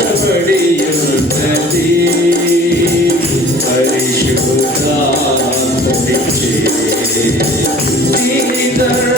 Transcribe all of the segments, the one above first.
Thank you.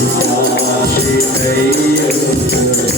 Thank you.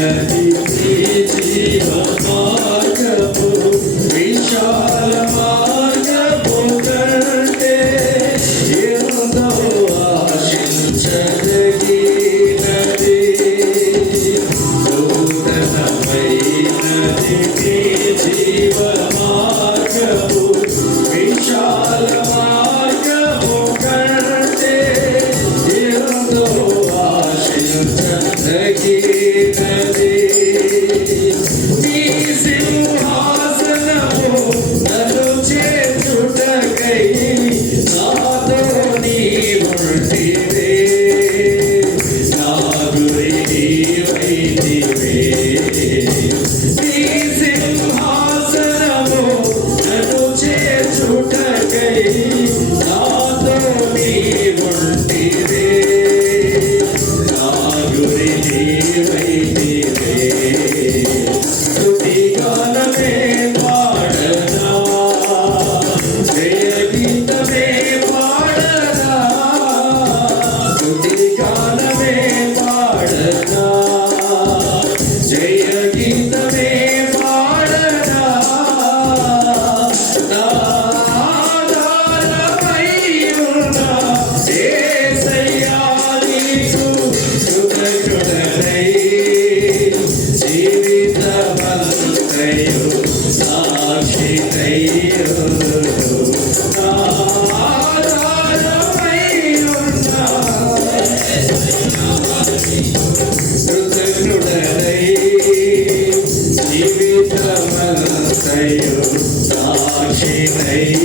Yeah. you.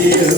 Yeah.